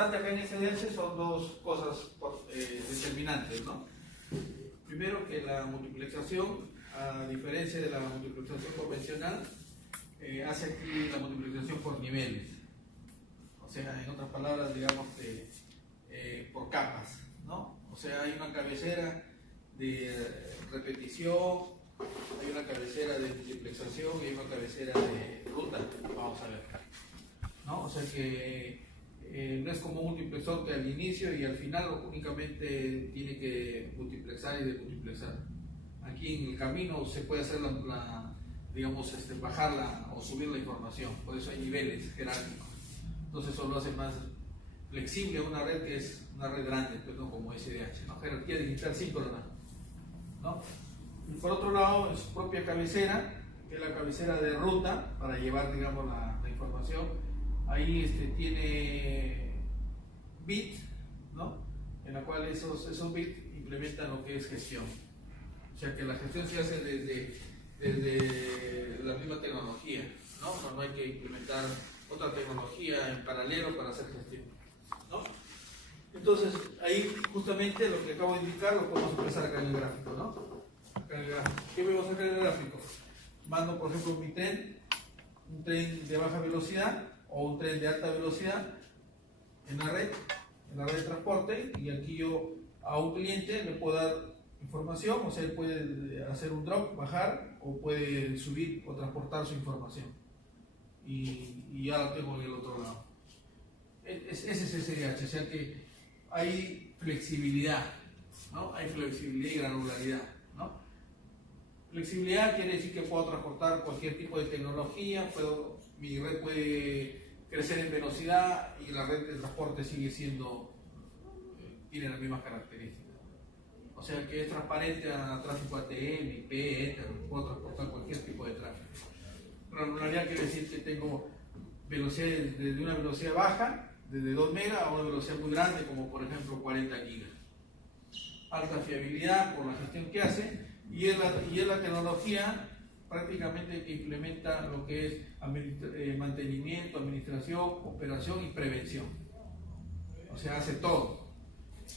importante acá en SDH son dos cosas determinantes, ¿no? Primero, que la multiplexación, a diferencia de la multiplexación convencional, hace aquí la multiplexación por niveles. O sea, en otras palabras, digamos, por capas, ¿no? O sea, hay una cabecera de repetición, hay una cabecera de multiplexación y hay una cabecera de ruta. Vamos a ver, ¿no? O sea que no es como un multiplexor que al inicio y al final únicamente tiene que multiplexar y desmultiplexar. Aquí en el camino se puede hacer digamos, bajarla o subir la información, por eso hay niveles jerárquicos. Entonces eso lo hace más flexible una red que es una red grande, pues, ¿no? Como SDH, ¿no? Jerarquía digital síncrona, ¿no? Y por otro lado, en su propia cabecera, que es la cabecera de ruta para llevar, digamos, la información, ahí tiene bits, ¿no? En la cual esos bits implementan lo que es gestión. O sea que la gestión se hace desde la misma tecnología, ¿no? No hay que implementar otra tecnología en paralelo para hacer gestión, ¿no? Entonces, ahí justamente lo que acabo de indicar lo podemos expresar acá en el gráfico, ¿no? Acá en el gráfico. ¿Qué vemos acá en el gráfico? Mando, por ejemplo, mi tren, un tren de baja velocidad o un tren de alta velocidad en la red de transporte, y aquí yo a un cliente le puedo dar información, o sea, él puede hacer un drop, bajar, o puede subir o transportar su información. Y ya lo tengo en el otro lado. Ese es SDH, o sea que hay flexibilidad, ¿no? Hay flexibilidad y granularidad, ¿no? Flexibilidad quiere decir que puedo transportar cualquier tipo de tecnología, mi red puede crecer en velocidad y la red de transporte sigue siendo, tiene las mismas características. O sea que es transparente a tráfico ATM, IP, Ether, puedo transportar cualquier tipo de tráfico. Granularidad quiere decir que tengo velocidades desde una velocidad baja, desde 2 megas, a una velocidad muy grande, como por ejemplo 40 gigas. Alta fiabilidad por la gestión que hace, y es la tecnología prácticamente que implementa lo que es mantenimiento, administración, operación y prevención. O sea, hace todo.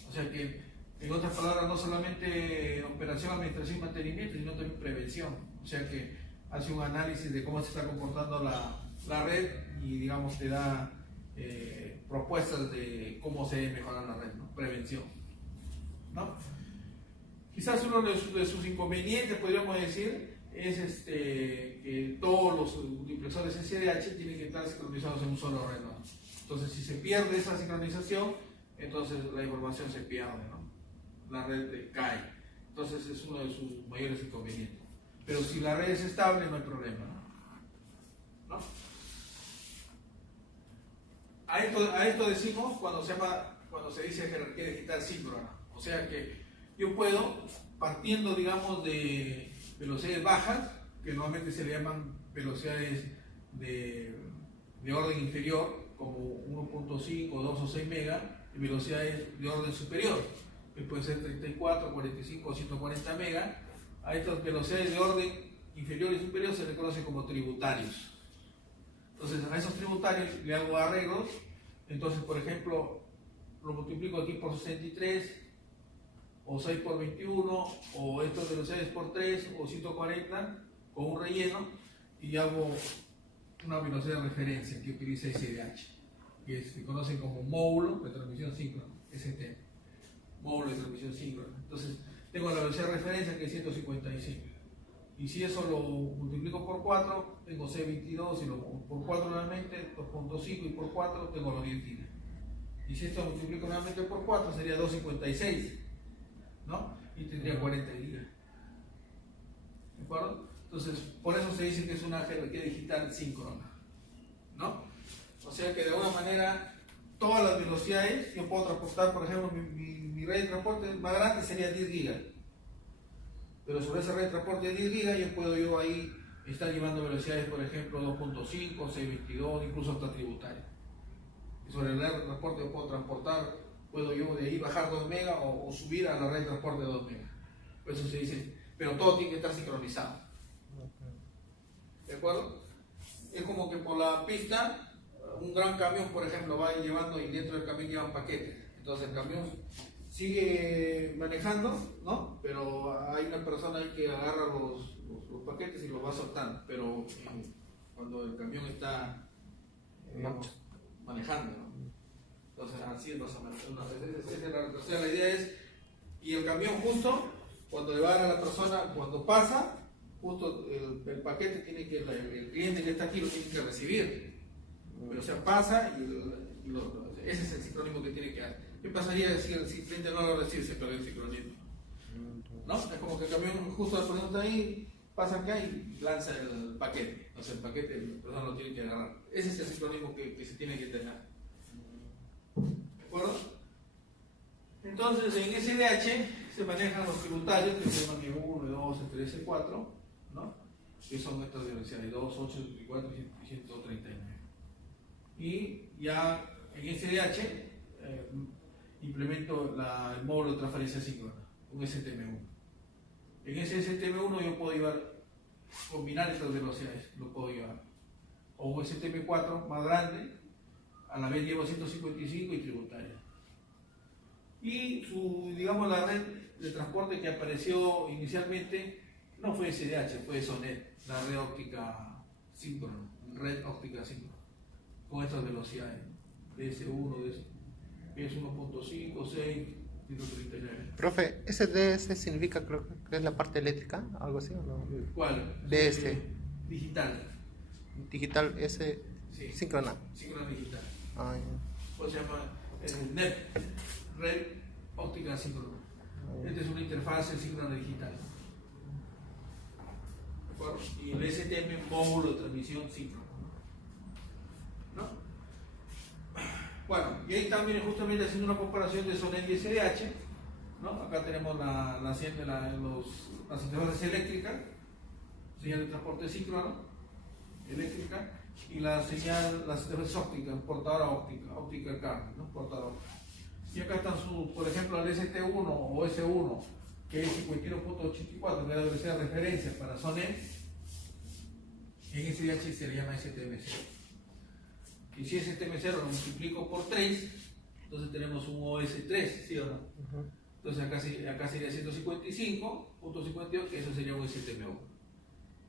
O sea que, en otras palabras, no solamente operación, administración y mantenimiento, sino también prevención. O sea que hace un análisis de cómo se está comportando la red y, digamos, te da propuestas de cómo se debe mejorar la red, ¿no? Prevención, ¿no? Quizás uno de sus inconvenientes, podríamos decir, es que todos los multiplexores SDH tienen que estar sincronizados en un solo red, ¿no? Entonces, si se pierde esa sincronización, entonces la información se pierde, ¿no? La red cae. Entonces es uno de sus mayores inconvenientes. Pero si la red es estable, no hay problema, ¿no? A esto decimos cuando se dice jerarquía digital síncrona. O sea que yo puedo, partiendo, digamos, de velocidades bajas, que normalmente se le llaman velocidades de orden inferior, como 1.5, 2 o 6 megas, y velocidades de orden superior, que pueden ser 34, 45 o 140 megas. A estas velocidades de orden inferior y superior se le conoce como tributarios. Entonces, a esos tributarios le hago arreglos. Entonces, por ejemplo, lo multiplico aquí por 63, o 6 por 21, o estas velocidades por 3, o 140, con un relleno, y hago una velocidad de referencia que utiliza SDH, que se conocen como módulo de transmisión síncrona, ST, módulo de transmisión síncrona. Entonces, tengo la velocidad de referencia que es 155. Y si eso lo multiplico por 4, tengo C22, y lo por 4 nuevamente, 2.5, y por 4 tengo los 10 gigas. Y si esto lo multiplico nuevamente por 4, sería 256, ¿no? Y tendría 40 gigas. ¿De acuerdo? Entonces, por eso se dice que es una jerarquía digital síncrona, ¿no? O sea que de alguna manera, todas las velocidades, yo puedo transportar, por ejemplo, mi red de transporte más grande sería 10 gigas. Pero sobre esa red de transporte de 10 gigas, yo puedo ahí estar llevando velocidades, por ejemplo, 2.5, 622, incluso hasta tributarias. Y sobre la red de transporte yo puedo yo de ahí bajar 2 megas o subir a la red de transporte de 2 megas. Por eso se dice, pero todo tiene que estar sincronizado. ¿De acuerdo? Es como que por la pista, un gran camión, por ejemplo, va llevando y dentro del camión lleva un paquete. Entonces el camión sigue manejando, ¿no? Pero hay una persona ahí que agarra los paquetes y los va soltando. Pero cuando el camión está, digamos, manejando, ¿no? Entonces así es más o menos. O sea, la idea es, y el camión justo, cuando le va a dar a la persona, cuando pasa, justo el paquete tiene que, el cliente que está aquí lo tiene que recibir. Pero o sea, pasa y ese es el sincronismo que tiene que hacer. ¿Qué pasaría si el cliente no lo recibe? Se pierde el sincronismo, ¿no? Es como que el camión justo la persona está ahí, pasa acá y lanza el paquete. O sea, el paquete la persona lo tiene que agarrar. Ese es el sincronismo que se tiene que tener. ¿De acuerdo? Entonces en SDH se manejan los tributarios que se llaman E1, E2, E3, E4, ¿no? Que son estas velocidades, 2, 8, 24 y 139. Y ya en SDH implemento el módulo de transferencia síncrona, un STM1. En ese STM1 yo puedo combinar estas velocidades, lo puedo llevar. O un STM4 más grande, a la vez llevo 155 y tributaria. Y digamos, la red de transporte que apareció inicialmente no fue SDH, fue SONET, la red óptica síncrona, con estas velocidades, DS1, DS 1.5, 6, 139. Profe, SDS significa, creo que es la parte eléctrica, algo así, ¿o no? ¿Cuál? DS. Digital. Digital S, Sí. síncrona. Síncrona digital. Ah, Pues se llama NET, red óptica síncrona. Esta es una interfaz síncrona digital. ¿De acuerdo? Y el STM, módulo de transmisión síncrona. ¿No? Bueno, y ahí también justamente haciendo una comparación de SONET y SDH, ¿no? Acá tenemos las interfaces eléctricas, señal de transporte síncrono, eléctrica, y las interfaces ópticas, portadora óptica carne, ¿no? Portadora óptica. Y acá están por ejemplo, el ST1 o S1, que es 51.84, que es la velocidad de referencia para SONET. En SDH se le llama STM0. Y si STM0 lo multiplico por 3, entonces tenemos un OS3, ¿sí o no? Entonces acá sería 155.52, que eso sería un STM1.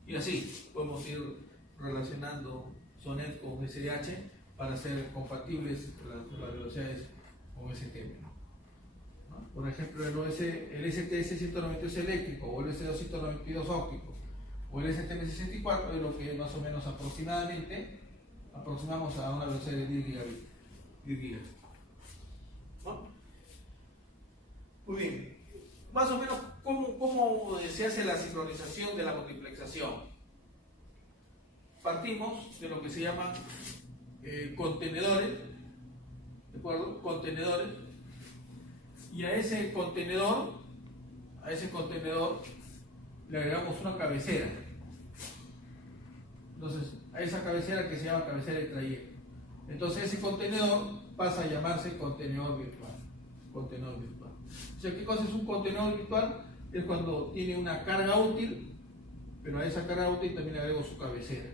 Y así podemos ir relacionando SONET con SDH para ser compatibles las velocidades con STM. ¿No? Por ejemplo, el STS-192 eléctrico, o el S292 óptico, o el STM64 es lo que más o menos aproximamos a una velocidad de 10 gigabits. ¿No? Muy bien. Más o menos, ¿cómo se hace la sincronización de la multiplexación? Partimos de lo que se llaman contenedores, ¿de acuerdo? Contenedores. Y a ese contenedor le agregamos una cabecera. Entonces, a esa cabecera que se llama cabecera de trayecto. Entonces ese contenedor pasa a llamarse contenedor virtual. Contenedor virtual. O sea, ¿qué cosa es un contenedor virtual? Es cuando tiene una carga útil, pero a esa carga útil también le agrego su cabecera.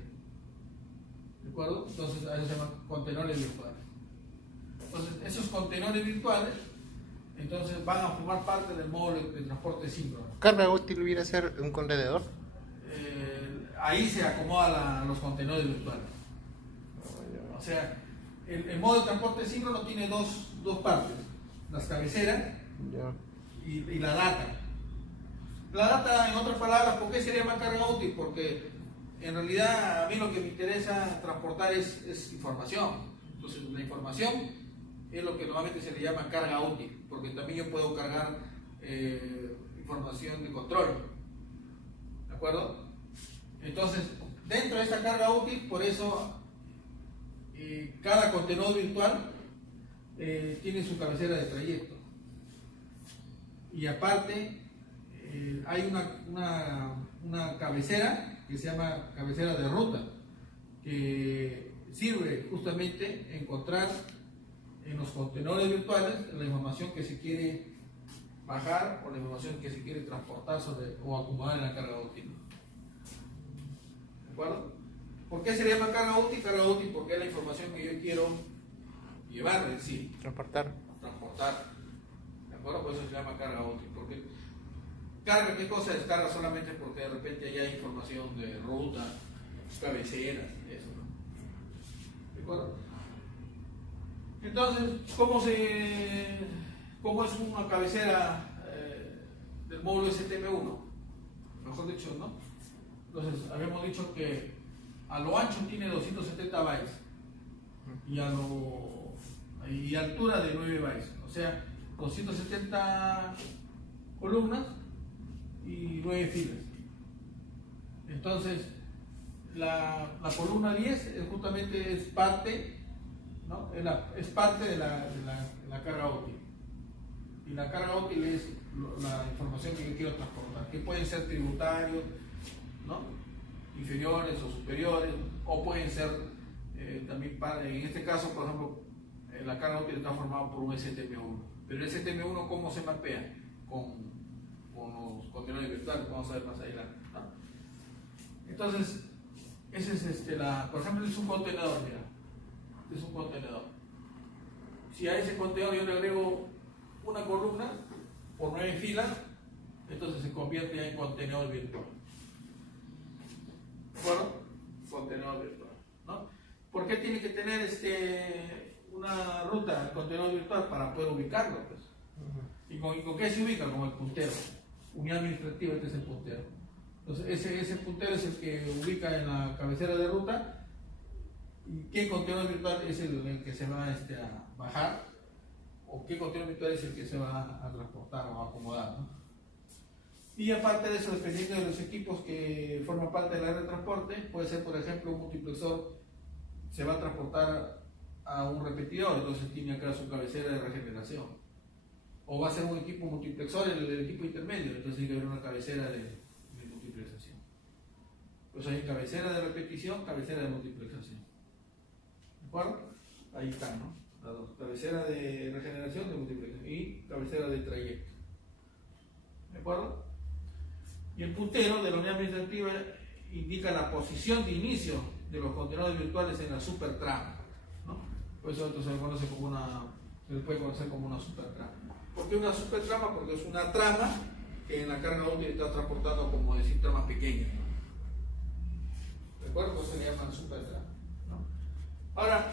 ¿De acuerdo? Entonces a eso se llaman contenedores virtuales. Entonces esos contenedores virtuales entonces van a formar parte del módulo de transporte síncrono. ¿Carga útil viene a ser un contenedor? Ahí se acomodan los contenedores virtuales. O sea, el modo de transporte síncrono tiene dos partes: las cabeceras y la data. La data, en otras palabras, ¿por qué sería más carga útil? Porque en realidad a mí lo que me interesa transportar es información. Entonces, la información es lo que normalmente se le llama carga útil, porque también yo puedo cargar información de control. ¿De acuerdo? Entonces, dentro de esta carga útil, por eso cada contenedor virtual tiene su cabecera de trayecto. Y aparte, hay una cabecera que se llama cabecera de ruta, que sirve justamente encontrar en los contenedores virtuales la información que se quiere bajar o la información que se quiere transportar o acumular en la carga útil. ¿De acuerdo? ¿Por qué se le llama carga útil? Carga útil porque es la información que yo quiero llevar en sí. Transportar. ¿De acuerdo? Por eso se llama carga útil. Porque carga, ¿qué cosa es carga? Solamente porque de repente ya hay información de ruta, cabeceras, eso, ¿no? ¿De acuerdo? Entonces, ¿cómo es una cabecera del módulo STM1? Mejor dicho, ¿no? Entonces, habíamos dicho que a lo ancho tiene 270 bytes y altura de 9 bytes, o sea, 270 columnas y 9 filas. Entonces, la columna 10 justamente es parte, ¿no? Es parte de la carga útil. Y la carga útil es la información que yo quiero transportar, que pueden ser tributarios, ¿no? Inferiores o superiores, o pueden ser también, en este caso, por ejemplo, la carga útil está formada por un STM1. Pero el STM1, ¿cómo se mapea? Con los contenedores virtuales, vamos a ver más adelante, ¿no? Entonces, ese es por ejemplo, es un contenedor, mira. Es un contenedor. Si a ese contenedor yo le agrego una columna por 9 filas, entonces se convierte ya en contenedor virtual. ¿De acuerdo? Contenedor virtual, ¿no? ¿Por qué tiene que tener una ruta el contenedor virtual? Para poder ubicarlo, pues. ¿Y con qué se ubica? Con el puntero. Unidad administrativa, este es el puntero. Entonces, ese puntero es el que ubica en la cabecera de ruta. ¿Y qué contenedor virtual es el que se va a bajar? ¿O qué contenedor virtual es el que se va a transportar o a acomodar, ¿no? Y aparte de eso, dependiendo de los equipos que forman parte de la red de transporte, puede ser, por ejemplo, un multiplexor se va a transportar a un repetidor, entonces tiene acá su cabecera de regeneración. O va a ser un equipo multiplexor, el equipo intermedio, entonces tiene que haber una cabecera de multiplexación. Pues hay cabecera de repetición, cabecera de multiplexación. ¿De acuerdo? Ahí están, ¿no? Las dos. Cabecera de regeneración, de multiplexación y cabecera de trayecto. ¿De acuerdo? Y el puntero de la unidad administrativa indica la posición de inicio de los contenedores virtuales en la supertrama, ¿no? Por eso esto se le puede conocer como una supertrama. ¿Por qué una supertrama? Porque es una trama que en la carga útil está transportando, como decir, tramas pequeñas, ¿no? ¿De acuerdo? Por eso se le llaman supertrama, ¿no? Ahora,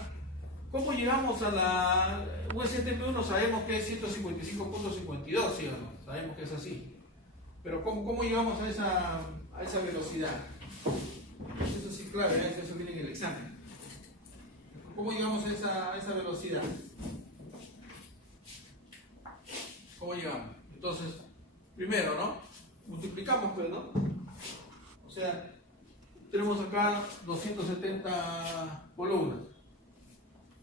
¿cómo llegamos a la USTP1? Sabemos que es 155.52, ¿sí o no? Sabemos que es así. Pero ¿cómo llegamos a esa velocidad? Eso sí, claro, eso viene en el examen. ¿Cómo llegamos a esa velocidad? ¿Cómo llegamos? Entonces, primero, ¿no? Multiplicamos, pues, ¿no? O sea, tenemos acá 270 columnas.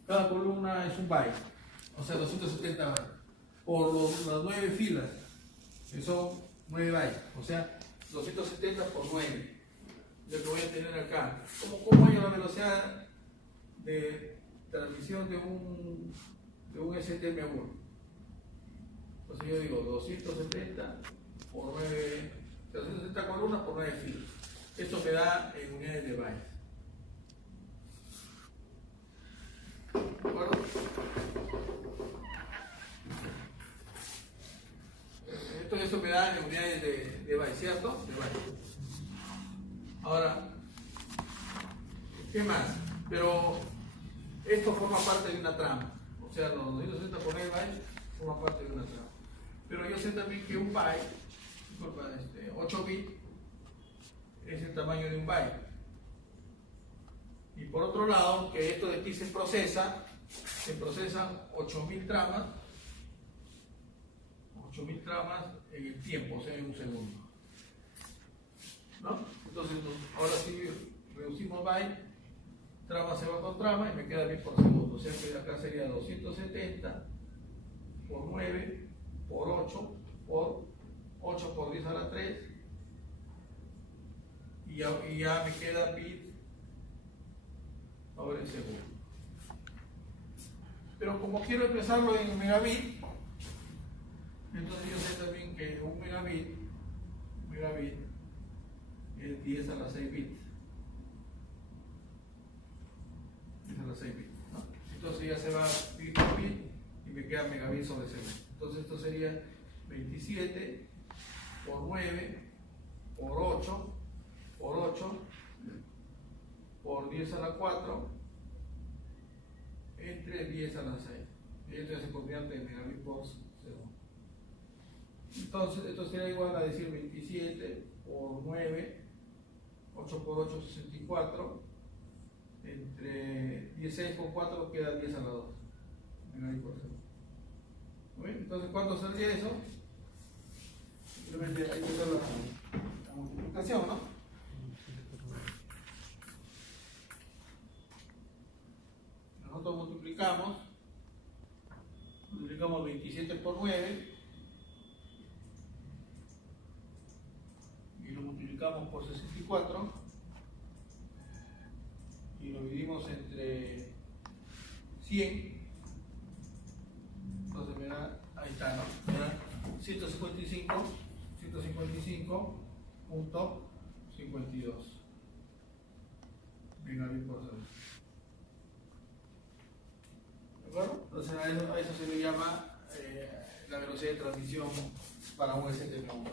Cada columna es un byte. O sea, 270 bytes. Por las 9 filas, que son 9 bytes. O sea, 270 por 9. Lo que voy a tener acá. ¿Cómo hay la velocidad de transmisión de un STM1? Entonces yo digo 270 por 9, 270 columnas por 9 filas. Esto me da en unidades de bytes. ¿De acuerdo? Esto me da en unidades de bytes, ¿cierto? De bytes. Ahora, ¿qué más? Pero esto forma parte de una trama. O sea, los 260 por 9 bytes forman parte de una trama. Pero yo sé también que un byte, 8 bits, es el tamaño de un byte. Y por otro lado, que esto de aquí se procesan 8000 tramas, 8000 tramas en el tiempo, o sea, en un segundo. ¿No? Entonces, ahora sí reducimos byte, trama se va con trama y me queda bit por segundo. O sea que acá sería 270 por 9 por 8 por 8 por 10 a la 3 y ya me queda bit ahora en segundo. Pero como quiero empezarlo en megabit, entonces yo sé también que un megabit es 10 a la 6 bits. sobre 6 bits, ¿no? Entonces ya se va bit por bit y me queda megabit sobre segundo. Entonces esto sería 27 por 9 por 8 por 8 por 10 a la 4 entre 10 a la 6. Y esto ya se convierte en megabit por segundo. Entonces esto sería igual a decir 27 por 9, 8 por 8, 64, entre 16 con 4 queda 10 a la 2. Megabit por segundo. ¿Muy bien? Entonces, ¿cuánto saldría eso? Simplemente hay que hacer la multiplicación, ¿no? Nosotros multiplicamos 27 por 9 y lo multiplicamos por 64 y lo dividimos entre 100. Entonces me da, ahí está, ¿no? Me da 155.52 megabit por segundo. ¿De acuerdo? Entonces a eso se le llama la velocidad de transmisión para un STM1.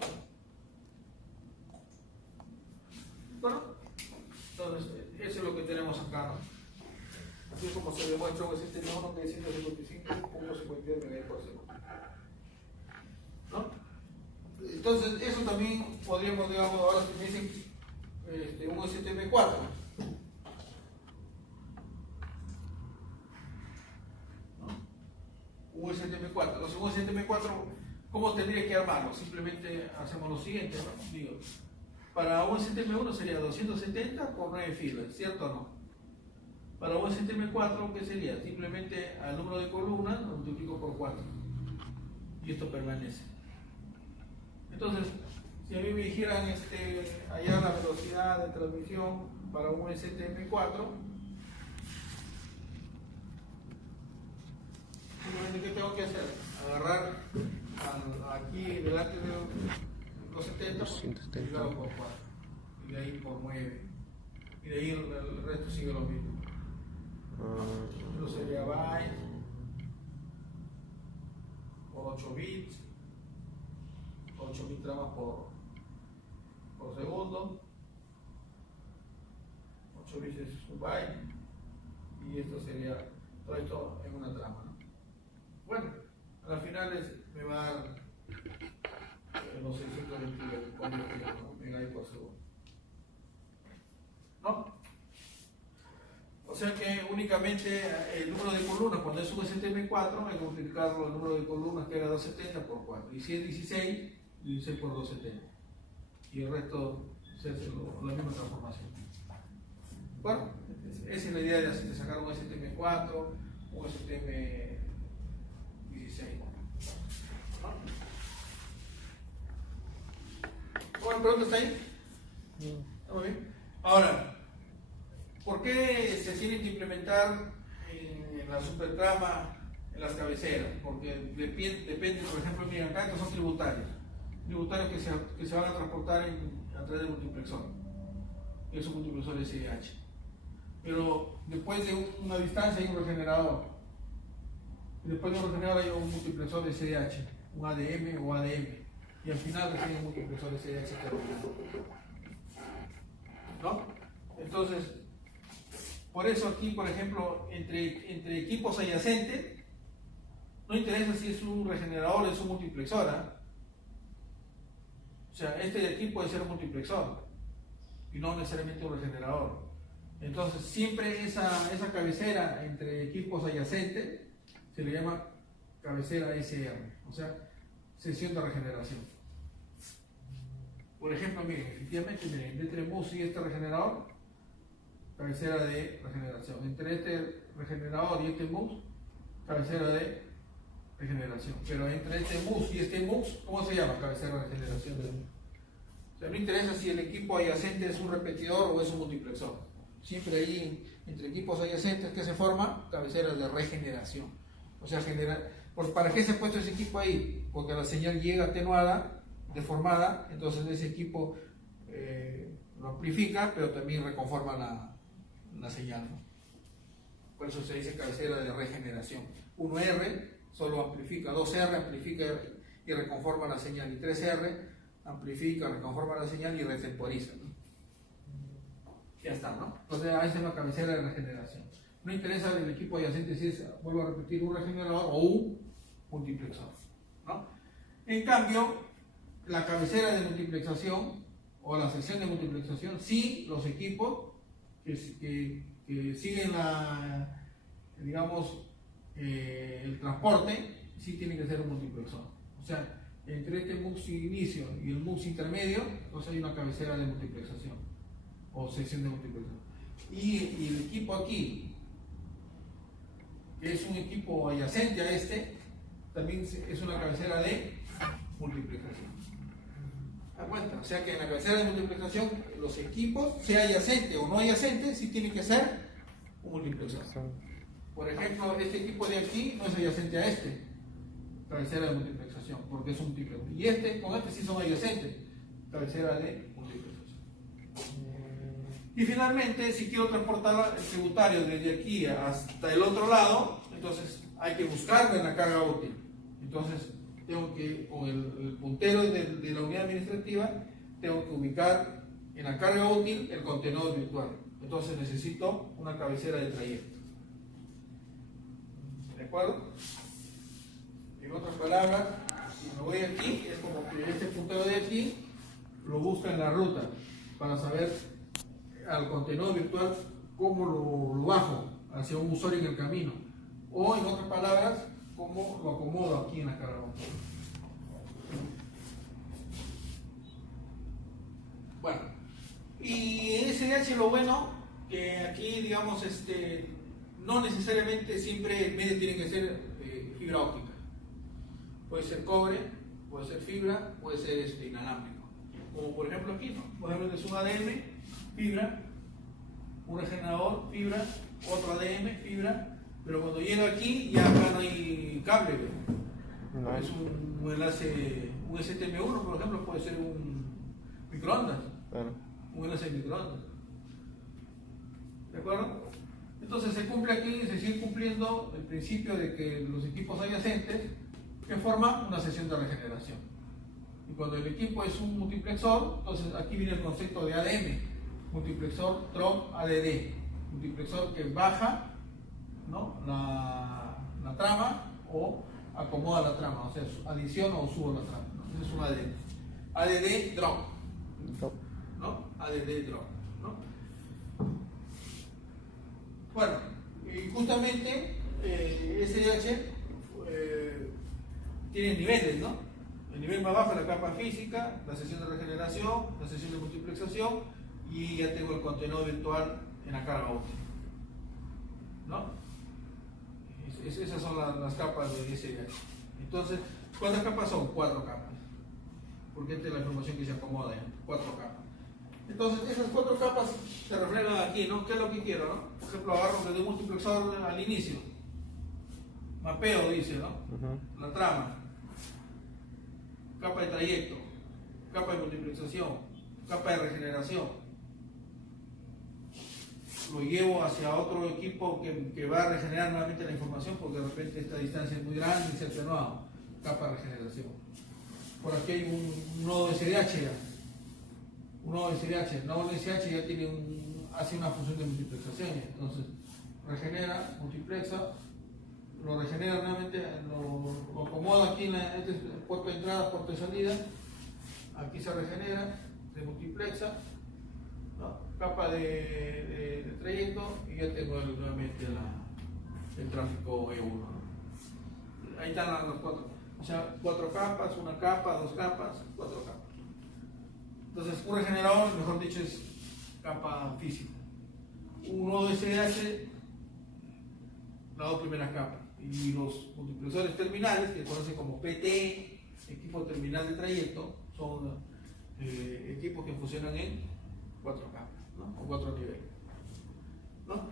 ¿De acuerdo? Entonces, eso es lo que tenemos acá, ¿no? Así es como se demuestra un STM1 que es 155.52 megabits por segundo. ¿No? Entonces, eso también podríamos, digamos, ahora si me dicen un STM4. ¿No? Un STM4. Entonces, un STM4, ¿cómo tendría que armarlo? Simplemente hacemos lo siguiente, ¿no? Digo, para un STM1 sería 270 por 9 filas, ¿cierto o no? Para un STM4, ¿qué sería? Simplemente al número de columnas lo multiplico por 4 y esto permanece. Entonces, si a mí me dijeran hallar la velocidad de transmisión para un STM4, simplemente, ¿qué tengo que hacer? Agarrar aquí delante de los 70, multiplicado por 4, y de ahí por 9, y de ahí el resto sigue lo mismo. Esto sería byte por 8 bits, 8 bits tramas por segundo, 8 bits es un byte, y esto sería todo esto en una trama, ¿no? Bueno, a las finales me va a dar los 620 megabits por segundo, ¿no? O sea que únicamente el número de columnas, cuando es un STM4, hay que multiplicarlo el número de columnas que era 270 por 4. Y si es 16, 16 por 270. Y el resto se hace la misma transformación. Bueno, esa es la idea de sacar un STM4, un STM16. ¿Alguna pregunta está ahí? ¿Está muy bien? Ahora, ¿por qué se tiene que implementar en la supertrama, en las cabeceras? Porque depende, por ejemplo, miren, acá estos son tributarios que se van a transportar a través de multiplexor. Es un multiplexor SDH. Pero después de una distancia hay un regenerador. Y después de un regenerador hay un multiplexor SDH, un ADM o ADM. Y al final recibe un multiplexor SDH terminado. ¿No? Entonces, por eso aquí, por ejemplo, entre equipos adyacentes, no interesa si es un regenerador o es un multiplexor. O sea, este de aquí puede ser un multiplexor y no necesariamente un regenerador. Entonces, siempre esa cabecera entre equipos adyacentes se le llama cabecera SR, o sea, sesión de regeneración. Por ejemplo, miren, efectivamente, miren, entre MUS y este regenerador, cabecera de regeneración. Entre este regenerador y este MUX, cabecera de regeneración. Pero entre este MUX y este MUX, ¿cómo se llama? Cabecera de regeneración. O sea, no interesa si el equipo adyacente es un repetidor o es un multiplexor. Siempre ahí, entre equipos adyacentes, ¿qué se forma? Cabeceras de regeneración. O sea, ¿para qué se ha puesto ese equipo ahí? Porque la señal llega atenuada, deformada, entonces ese equipo lo amplifica, pero también reconforma la señal, ¿no? Por eso se dice cabecera de regeneración. 1R solo amplifica, 2R amplifica y reconforma la señal, y 3R amplifica, reconforma la señal y retemporiza, ¿no? Ya está, ¿no? Entonces ahí se llama cabecera de regeneración. No interesa el equipo adyacente si es, vuelvo a repetir, un regenerador o un multiplexor, ¿no? En cambio, la cabecera de multiplexación o la sección de multiplexación, sí, los equipos que siguen digamos, el transporte, sí tienen que ser un multiplexor. O sea, entre este MUX inicio y el MUX intermedio, entonces hay una cabecera de multiplexación o sección de multiplexación. Y el equipo aquí, que es un equipo adyacente a este, también es una cabecera de multiplexación. ¿Da cuenta? O sea que en la cabecera de multiplexación, los equipos, sea adyacente o no adyacente, sí tienen que ser un multiplexor. Por ejemplo, este equipo de aquí no es adyacente a este, cabecera de multiplexación, porque es un multiplexor. Y con este sí son adyacentes, cabecera de multiplexación. Y finalmente, si quiero transportar el tributario desde aquí hasta el otro lado, entonces hay que buscarlo en la carga útil. Entonces, tengo que, con el puntero de la unidad administrativa, tengo que ubicar en la carga útil el contenedor virtual. Entonces necesito una cabecera de trayecto. ¿De acuerdo? En otras palabras, si me voy aquí, es como que este puntero de aquí lo busca en la ruta para saber al contenedor virtual cómo lo bajo hacia un usuario en el camino. O en otras palabras, cómo lo acomodo aquí en la carga útil. Bueno, y en SDH lo bueno, que aquí digamos no necesariamente siempre el medio tiene que ser fibra óptica. Puede ser cobre, puede ser fibra, puede ser inalámbrico. Como por ejemplo aquí, ¿no? Por ejemplo, es un ADM, fibra, un regenerador, fibra, otro ADM, fibra, pero cuando llega aquí ya acá no hay cable. No. Es un enlace, un STM1 por ejemplo, puede ser un microondas. Claro. Un enlace de microondas. ¿De acuerdo? Entonces se cumple aquí, se sigue cumpliendo el principio de que los equipos adyacentes que forman una sección de regeneración. Y cuando el equipo es un multiplexor, entonces aquí viene el concepto de ADM, multiplexor TROP ADD, multiplexor que baja, ¿no?, la trama o acomoda la trama, o sea, adiciona o sube la trama, ¿no? Ese es un ADD. ADD drop, ¿no? ADD drop, ¿no? Bueno, y justamente SDH tiene niveles, ¿no? El nivel más bajo es la capa física, la sección de regeneración, la sección de multiplexación, y ya tengo el contenedor virtual en la carga útil, ¿no? Esas son las capas de SDH. Entonces, ¿cuántas capas son? 4 capas. Porque esta es la información que se acomoda, 4 capas. Entonces, esas 4 capas se reflejan aquí, ¿no? ¿Qué es lo que quiero, no? Por ejemplo, agarro desde un multiplexor al inicio. Mapeo, dice, ¿no? La trama. Capa de trayecto. Capa de multiplexación. Capa de regeneración. Lo llevo hacia otro equipo que va a regenerar nuevamente la información porque de repente esta distancia es muy grande y se ha atenuado. Capa de regeneración. Por aquí hay un nodo SDH ya. Un nodo SDH. El nodo SDH ya hace una función de multiplexación. Entonces regenera, multiplexa, lo regenera nuevamente, lo acomoda aquí en este puerto de entrada, puerto de salida. Aquí se regenera, se multiplexa, ¿no? Capa de trayecto y ya tengo nuevamente el tráfico E1, ¿no? Ahí están las 4, o sea, 4 capas, una capa, 2 capas, 4 capas. Entonces, un regenerador, mejor dicho, es capa física. Un nodo SDH, las 2 primeras capas. Y los multiplexores terminales, que se conocen como PT, equipo terminal de trayecto, son equipos que funcionan en 4 capas, ¿no? O 4 niveles, ¿no?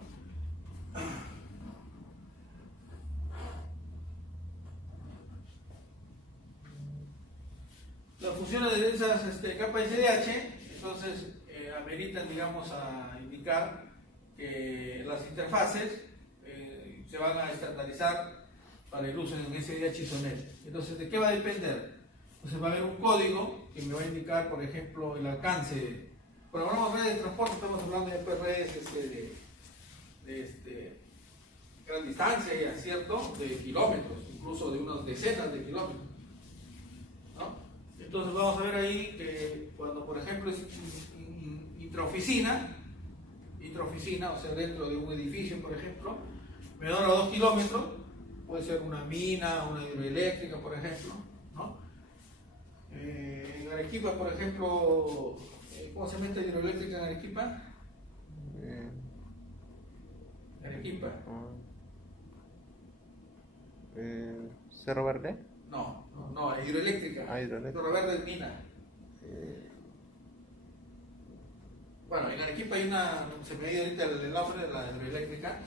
Las funciones de esas capas SDH, entonces, ameritan, digamos, a indicar que las interfaces, en se van a estandarizar para el uso en SDH y SONET. Entonces, ¿de qué va a depender? Entonces va a haber un código que me va a indicar, por ejemplo, el alcance. Cuando hablamos de redes de transporte, estamos hablando de redes de gran distancia, ya, ¿cierto? De kilómetros, incluso de unas decenas de kilómetros, ¿no? Entonces vamos a ver ahí que cuando, por ejemplo, es intraoficina, o sea, dentro de un edificio, por ejemplo, menor a 2 kilómetros, puede ser una mina, una hidroeléctrica, por ejemplo, ¿no? En Arequipa, por ejemplo, ¿cómo se llama esta hidroeléctrica en Arequipa? Arequipa. ¿Cerro Verde? No, hidroeléctrica. Hidroeléctrica. Cerro Verde es mina. Bueno, en Arequipa hay una, se me ha ido ahorita el nombre de la hidroeléctrica.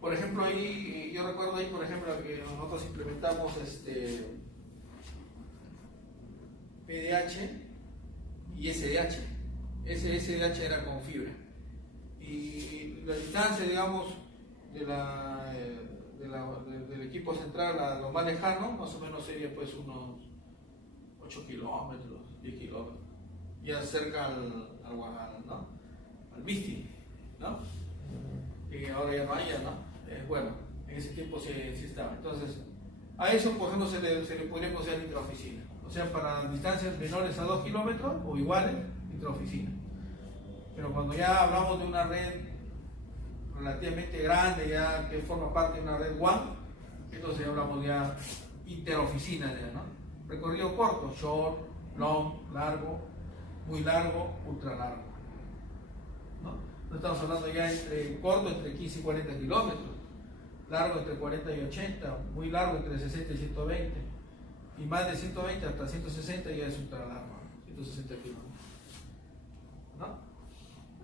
Por ejemplo, ahí, yo recuerdo ahí, por ejemplo, que nosotros implementamos PDH y SDH. Ese SDH era con fibra. Y la distancia, digamos, del equipo central a lo más lejano, más o menos sería pues unos 8 kilómetros, 10 kilómetros. Ya cerca al Guadalajara, ¿no? Al Misti, ¿no? Y ahora ya no hay, ¿no? Bueno, en ese tiempo sí estaba. Entonces, a eso, por ejemplo, se le podría considerar intraoficina. O sea, para distancias menores a 2 kilómetros o iguales, intraoficina. Pero cuando ya hablamos de una red relativamente grande, ya que forma parte de una red WAN, entonces hablamos ya interoficina, ¿no? Recorrido corto, short, long, largo, muy largo, ultra largo, ¿no? No estamos hablando ya corto entre 15 y 40 kilómetros, largo entre 40 y 80, muy largo entre 60 y 120, y más de 120 hasta 160 ya es ultra largo, 160 kilómetros, ¿no?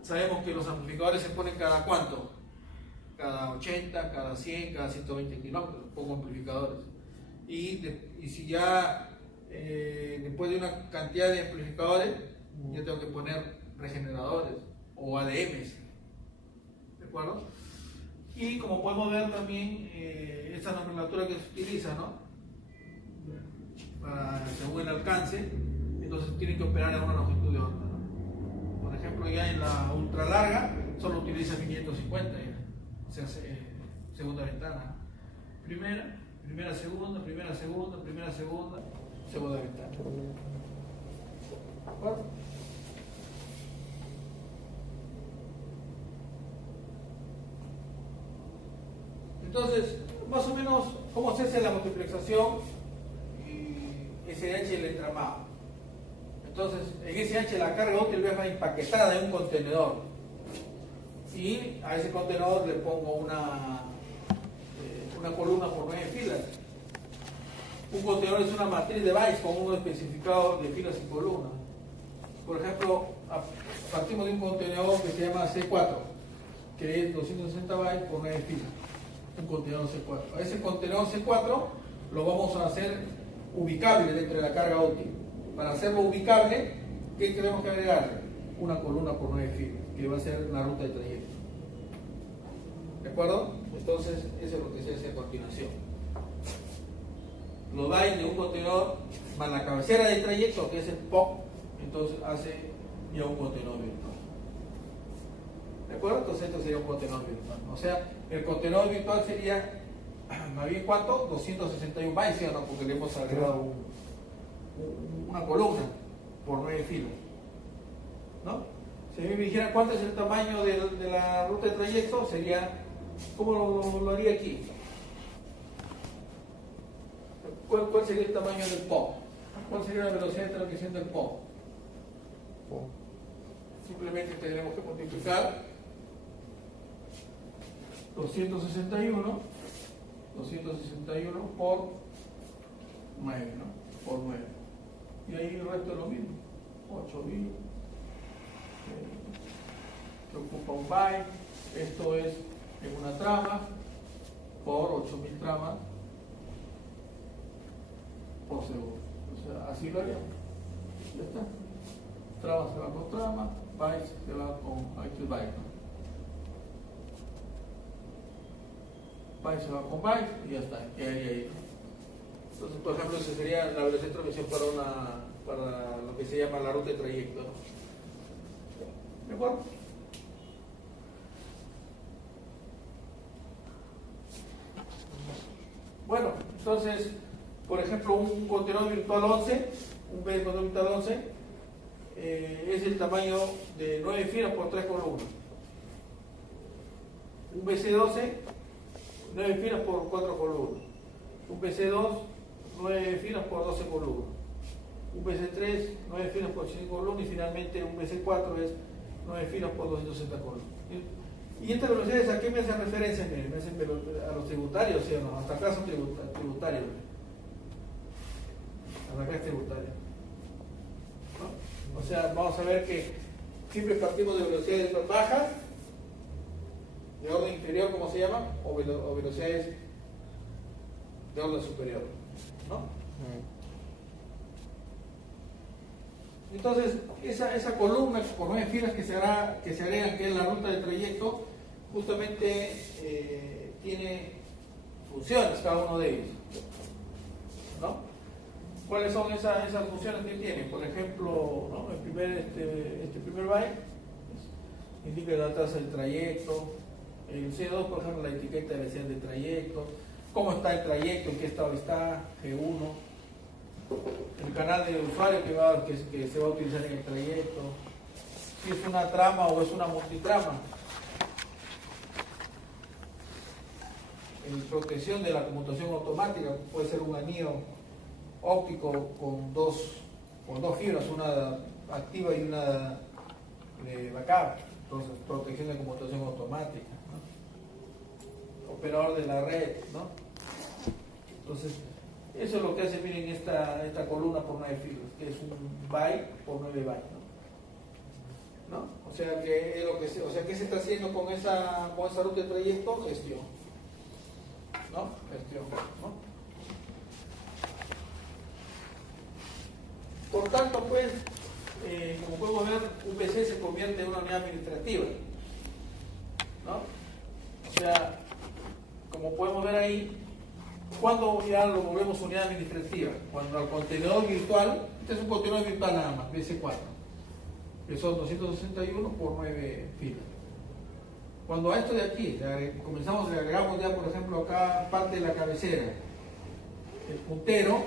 Sabemos que los amplificadores se ponen cada cuánto, cada 80, cada 100, cada 120 kilómetros, pongo amplificadores. Y si ya después de una cantidad de amplificadores, yo tengo que poner regeneradores o ADMs, ¿de acuerdo? Y como podemos ver también, esta nomenclatura que se utiliza, ¿no? Según el alcance, entonces tienen que operar en una longitud de onda, ¿no? Por ejemplo, ya en la ultra larga solo utiliza 550, ya. O sea, segunda ventana. Primera, segunda, segunda ventana. ¿De acuerdo? Entonces, más o menos, ¿cómo se hace la multiplexación y SH el entramado? Entonces, en SH la carga útil va empaquetada en un contenedor. Y a ese contenedor le pongo una columna por 9 filas. Un contenedor es una matriz de bytes con un especificado de filas y columnas. Por ejemplo, partimos de un contenedor que se llama C4, que es 260 bytes por 9 filas. Un contenedor C4. A ese contenedor C4 lo vamos a hacer ubicable dentro de la carga útil. Para hacerlo ubicable, ¿qué tenemos que agregarle? Una columna por 9 filas, que va a ser la ruta de trayecto. ¿De acuerdo? Entonces, eso es lo que se hace a continuación. Los bytes de un contenedor más la cabecera del trayecto, que es el POC, entonces hace ya un contenedor virtual. ¿De acuerdo? Entonces esto sería un contenedor virtual. O sea, el contenedor virtual sería, más bien, ¿cuánto? 261 bytes, ¿sí o no? Porque le hemos agregado una columna por 9 filas, ¿no? Si me dijera cuánto es el tamaño de la ruta de trayecto, sería, ¿cómo lo haría aquí? ¿Cuál sería el tamaño del POC? ¿Cuál sería la velocidad de transmisión del POC? Simplemente tendremos que multiplicar 261 por 9, ¿no? Por 9. Y ahí el resto es lo mismo. 8 bits. Que ocupa un byte. Esto es en una trama por 8000 tramas por segundo. O sea, así lo haríamos. Ya está. Trama se va con trama, bytes se va con bytes, ¿no? byte se va con byte y ya está, y ahí. Entonces, por ejemplo, esa sería la velocidad de transmisión para lo que se llama la ruta de trayecto, ¿no? ¿De acuerdo? Bueno, entonces, por ejemplo, un contenedor virtual 11, un B de contenedor virtual 11, es el tamaño de 9 filas por 3 columnas. Un BC12, 9 filas por 4 columnas. Un BC2, 9 filas por 12 columnas. Un BC3, 9 filas por 5 columnas. Y finalmente un BC4 es 9 filas por 260 columnas. Y estas velocidades, ¿a qué me hacen referencia? Me hacen a los tributarios, ¿sí o no? Hasta acá son tributarios. Hasta acá es tributario, ¿no? O sea, vamos a ver que siempre partimos de velocidades más bajas, de orden inferior, ¿cómo se llama? O velocidades de orden superior, ¿no? Entonces, esa columna por 9 filas que se agregan, que es la ruta de trayecto, justamente tiene funciones cada uno de ellos, ¿no? ¿Cuáles son esas funciones que tiene? Por ejemplo, ¿no? Este primer byte indica la tasa del trayecto. El C2, por ejemplo, la etiqueta de velocidad de trayecto, cómo está el trayecto, en qué estado está, G1, el canal de usuario que se va a utilizar en el trayecto, si es una trama o es una multitrama, en protección de la conmutación automática, puede ser un anillo óptico con dos fibras, una activa y una de backup, entonces protección de conmutación automática, ¿no? Operador de la red, ¿no? Entonces, eso es lo que hace, miren, esta columna por 9 filas, que es un byte por 9 bytes, ¿no? O sea, que es lo que ¿qué se está haciendo con esa ruta de trayecto? Gestión, ¿no? Gestión, ¿no? Por tanto, pues, como podemos ver, UPC se convierte en una unidad administrativa, ¿no? O sea, como podemos ver ahí, ¿cuándo ya lo volvemos unidad administrativa? Cuando al contenedor virtual, este es un contenedor virtual nada más, BC4, que son 261 por 9 filas. Cuando a esto de aquí le agregamos ya, por ejemplo, acá parte de la cabecera, el puntero,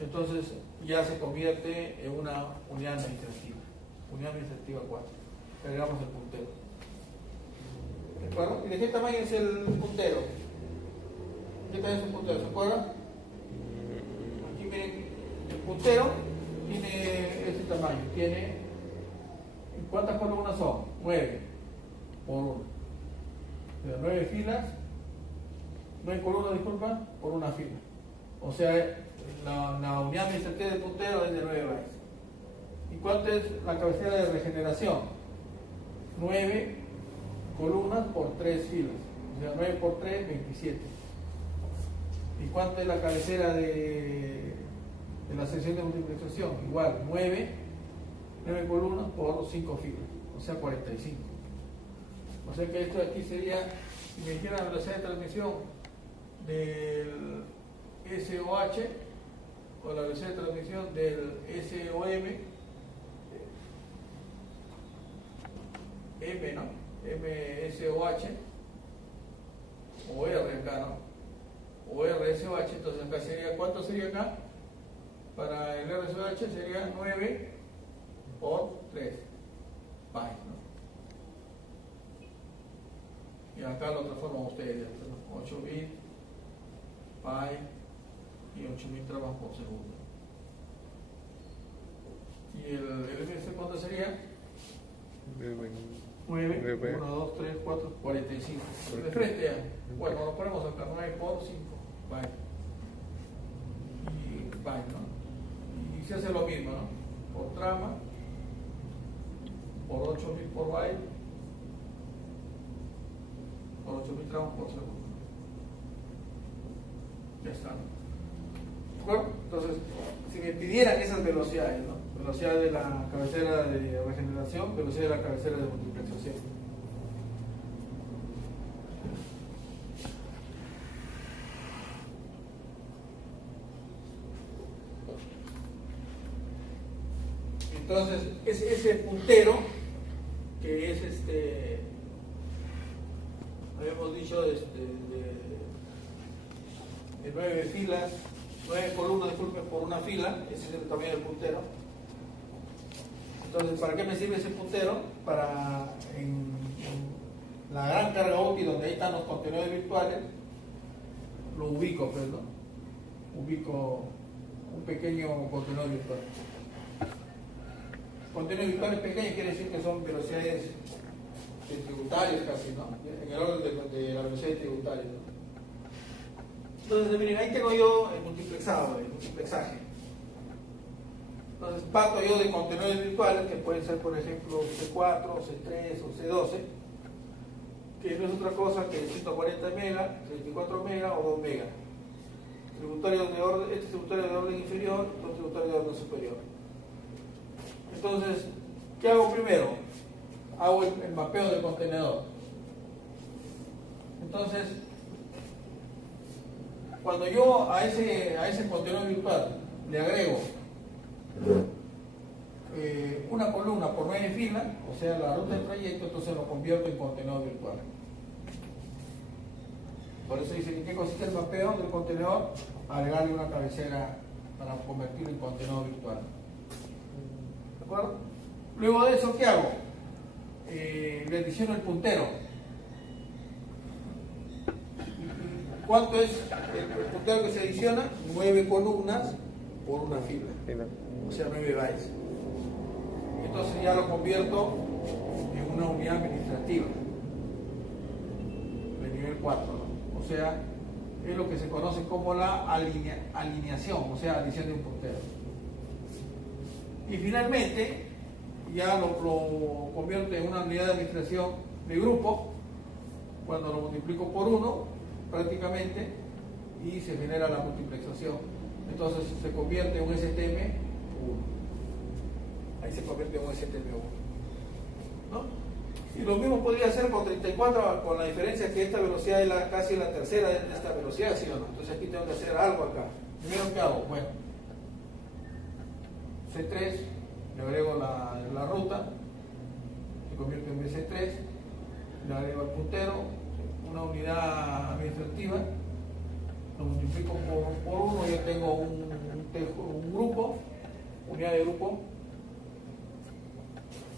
entonces ya se convierte en una unidad administrativa 4. Le agregamos el puntero. ¿De acuerdo? ¿Y de qué tamaño es el puntero? ¿Qué tamaño es el puntero? ¿Se acuerdan? Aquí miren, el puntero tiene este tamaño. Tiene, ¿cuántas columnas son? 9 por 1. O sea, 9 filas, 9 columnas, disculpa, por una fila. O sea, la unidad administrativa del puntero es de 9 bytes. ¿Y cuánto es la cabecera de regeneración? 9 columnas por 3 filas. O sea, 9 por 3, 27. ¿Y cuánto es la cabecera de la sección de multiplicación? Igual, 9 columnas por 5 filas. O sea, 45. O sea que esto de aquí sería, si me dijeran la velocidad de transmisión del SOH o la velocidad de transmisión del SOM, M, ¿no? MSOH o R acá, ¿no? O RSOH, entonces acá sería, ¿cuánto sería acá? Para el RSOH sería 9 por 3 bytes, ¿no? Y acá lo transforman ustedes, ¿no? 8 bits, byte y 8000 tramas por segundo. ¿Y el MS cuánto sería? 9, 1, 2, 3, 4, 45. De frente ya. Bueno, lo ponemos acá, 9 por 5 byte. Y byte, ¿no? Y se hace lo mismo, ¿no? Por trama, por 8000 por byte, por 8000 tramas por segundo. Ya está, ¿no? ¿De acuerdo? Entonces, si me pidieran esas velocidades, ¿no? Velocidad de la cabecera de regeneración, velocidad de la cabecera de multiplicación. Entonces, ese puntero, que es habíamos dicho, de 9 filas, 9 columnas, disculpen, por una fila, ese es el tamaño del puntero. Entonces, ¿para qué me sirve ese puntero? Para en la gran carga útil, donde ahí están los contenedores virtuales, lo ubico, pues, ¿no? Ubico un pequeño contenedor virtual. Contenedores virtuales pequeños quiere decir que son velocidades tributarias casi, ¿no? En el orden de la velocidad tributaria, ¿no? Entonces, miren, ahí tengo yo el multiplexado, el multiplexaje. Entonces, parto yo de contenedores virtuales, que pueden ser, por ejemplo, C4, C3 o C12, que no es otra cosa que 140 megas, 34 megas o 2 megas. Tributarios de orden, este tributario de orden inferior, otro tributario de orden superior. Entonces, ¿qué hago primero? Hago el mapeo del contenedor. Entonces, cuando yo a ese contenedor virtual le agrego una columna por 9 filas, o sea, la ruta del trayecto, entonces lo convierto en contenedor virtual. Por eso dice, ¿en qué consiste el mapeo del contenedor? Agregarle una cabecera para convertirlo en contenedor virtual. ¿De acuerdo? Luego de eso, ¿qué hago? Le adiciono el puntero. ¿Cuánto es el puntero que se adiciona? 9 columnas por una fila. O sea, 9 bytes. Entonces ya lo convierto en una unidad administrativa de nivel 4, ¿no? O sea, es lo que se conoce como la alineación, o sea, adición de un puntero. Y finalmente, ya lo convierto en una unidad de administración de grupo, cuando lo multiplico por 1, prácticamente, y se genera la multiplexación. Entonces se convierte en un STM1. Ahí se convierte en un STM1, ¿no? Y lo mismo podría hacer con 34, con la diferencia que esta velocidad es casi la tercera de esta velocidad, ¿sí o no? Entonces aquí tengo que hacer algo acá. Primero, ¿qué hago? Bueno, C3, le agrego la ruta, se convierte en BC3, le agrego el puntero, una unidad administrativa, lo multiplico por 1, yo tengo un grupo, unidad de grupo,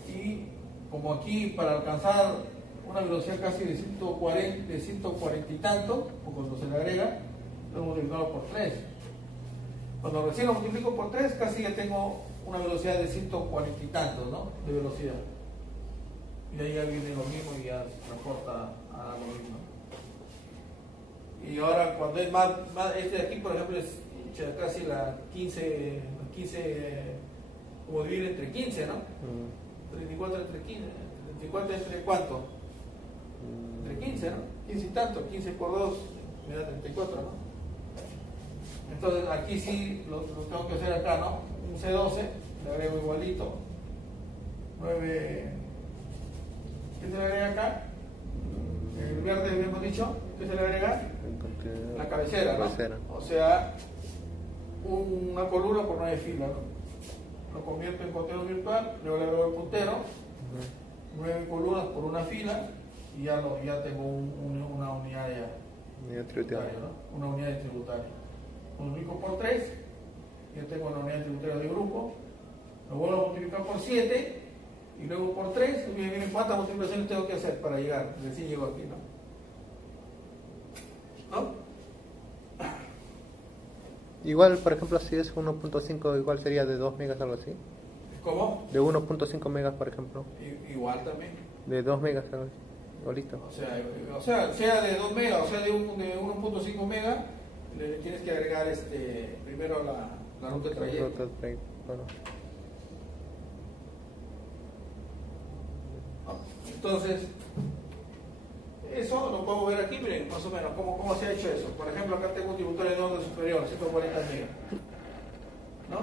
y como aquí para alcanzar una velocidad casi de 140 y tanto, o cuando se le agrega, lo multiplicado por 3. Cuando recién lo multiplico por 3, casi ya tengo una velocidad de 140 y tantos, ¿no? De velocidad. Y de ahí ya viene lo mismo y ya se transporta a lo mismo. Y ahora cuando es más este de aquí, por ejemplo, es casi la 15, como dividir entre 15, ¿no? 34 entre 15, 34 entre ¿cuánto? Entre 15, ¿no? 15 y tanto, 15 por 2 me da 34, ¿no? Entonces aquí sí lo tengo que hacer acá, ¿no? Un C12, le agrego igualito, 9, ¿qué se le agrega acá? El verde habíamos dicho, ¿qué se le agrega? La cabecera, ¿no? O sea, una columna por 9 filas, ¿no? Lo convierto en contenedor virtual, luego le agrego el puntero, 9 columnas por una fila, y ya tengo una unidad tributaria, ¿no? Una unidad tributaria. Multiplico por 3, ya tengo una unidad tributaria de grupo, lo vuelvo a multiplicar por 7, y luego por 3, miren cuántas multiplicaciones tengo que hacer para llegar, recién llego aquí, ¿no? Igual, por ejemplo, si es 1.5, igual sería de 2 megas, algo así. ¿Cómo? De 1.5 megas, por ejemplo. Igual también. De 2 megas, algo así. O listo. O sea de 2 megas, o sea de 1.5 megas, le tienes que agregar primero la ruta de trayecto. Bueno. Entonces, eso lo podemos ver aquí, miren, más o menos, cómo se ha hecho eso. Por ejemplo, acá tengo un tributario de orden superior, 140 megas, ¿no?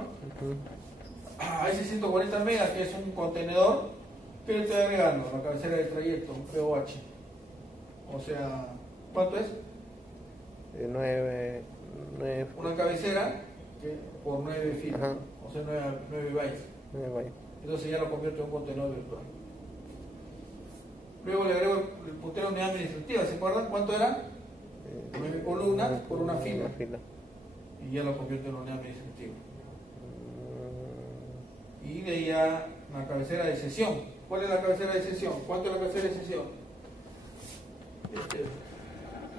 A ese 140 megas, que es un contenedor, ¿qué le estoy agregando? La cabecera del trayecto, un POH. O sea, ¿cuánto es? 9. Una cabecera por 9 filas, ajá. o sea, 9 bytes. 9 bytes. Entonces ya lo convierto en un contenedor virtual. Luego le agrego el puntero de unidad administrativa, ¿se acuerdan cuánto era? 9 columnas por una fila. Y ya lo convierto en una unidad administrativa. Y de ahí ya la cabecera de sesión. ¿Cuál es la cabecera de sesión? ¿Cuánto es la cabecera de sesión?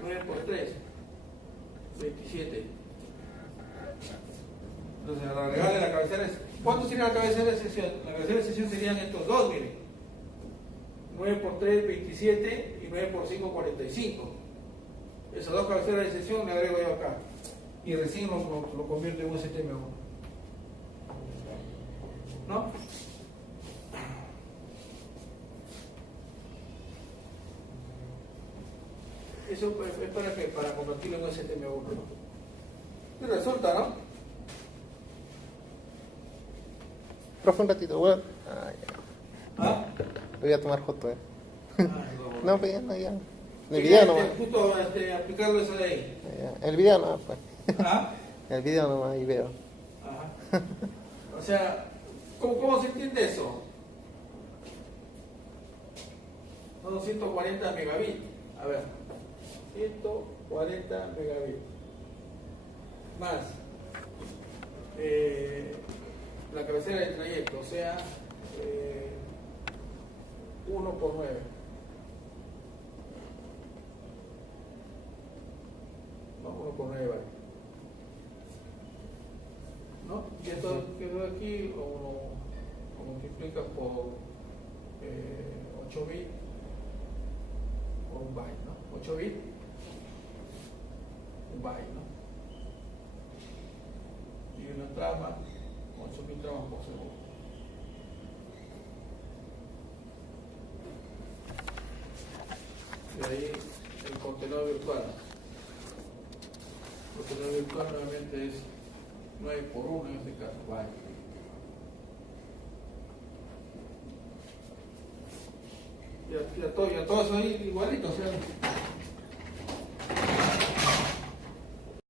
9 por 3, 27. Entonces, al agregarle la cabecera de sesión, ¿cuánto sería la cabecera de sesión? La cabecera de sesión serían estos dos, miren. 9 por 3, 27 y 9 por 5, 45. Esas dos cabeceras de sesión le agrego yo acá. Y recién lo convierto en un HTML1. ¿No? Eso es para que para convertirlo en un HTML1, ¿no? Y resulta, ¿no? Profe, un ratito, bueno. ¿Ah? Voy a tomar foto, No, No, pues ya, no, ya. El video no más. Justo aplicarlo eso de ahí. El video no, pues. ¿Ah? El video nomás y veo. Ajá. O sea, ¿cómo se entiende eso? Son 140 megabits. A ver, 140 megabits. Más la cabecera del trayecto, o sea, 1 por 9. No, 1 por 9 vale. ¿No? Y esto quedó aquí, lo multiplicas por 8 bits por un byte, ¿no? 8 bits, un byte, ¿no? Y una trama, 8.000 tramas por segundo. De ahí el contenedor virtual. El contenedor virtual nuevamente es 9 por 1 en este caso, byte. Ya todo eso ahí igualito, o sea.